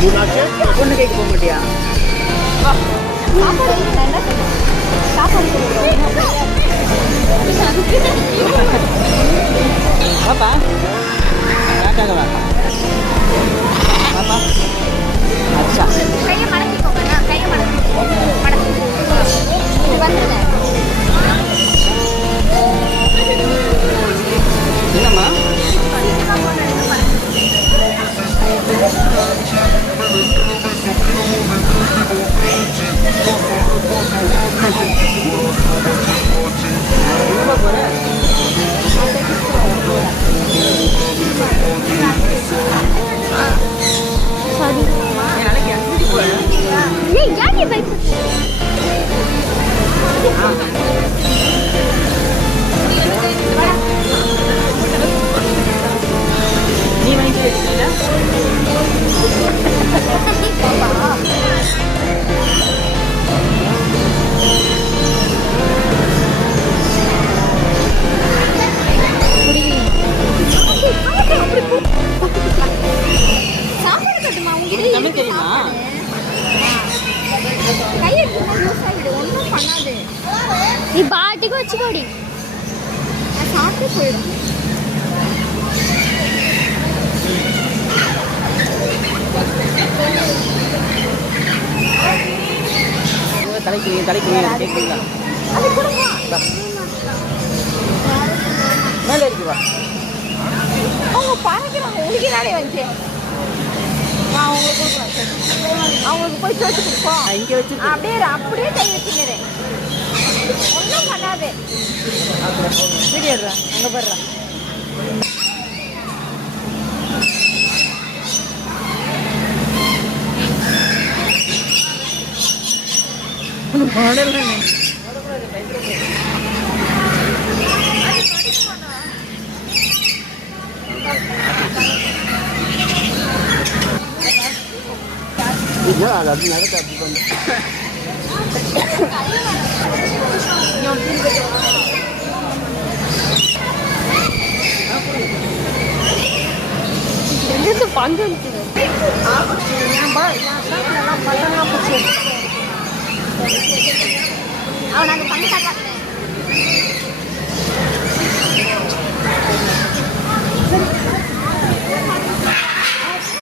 பொண்ணு கேட்க போக மாட்டியா? பாப்பா காக்காவா பாப்பா அச்சா கையை மடக்கிக்கோங்க. கையை மடக்கி வந்துருங்க. என்னம்மா நீ வாங்கி வச்சுக்கல சாப்பாடு கட்டுமா உங்களுக்கு தமிழ் தெரியுமா? கையெடுத்து ஒன்றும் பண்ணாது. நீ பாட்டுக்கு வச்சுக்கோடி. நான் சாப்பிட்டு போயிடும். தலைக்கு கேட்குறீங்களா? அது கொடுங்க. மேலே இருக்குவா அவங்க பழகிறாங்க. உங்களுக்கு நானே வந்து நான் அவங்களுக்கு கொடுக்குறேன். அவங்களுக்கு போய் சேர்த்து கொடுப்போம். இங்கே வச்சு அப்படியே கை வச்சுக்கிறேன். ஒன்றும் பண்ணாது. வீடியோடுறேன் அங்கே போடுறேன். மாடல் அது அப்படி நடக்க அப்படி பண்ணு. எங்கிருந்து பங்கு அவன் நாங்கள் பண்ணி காட்டுறேன்.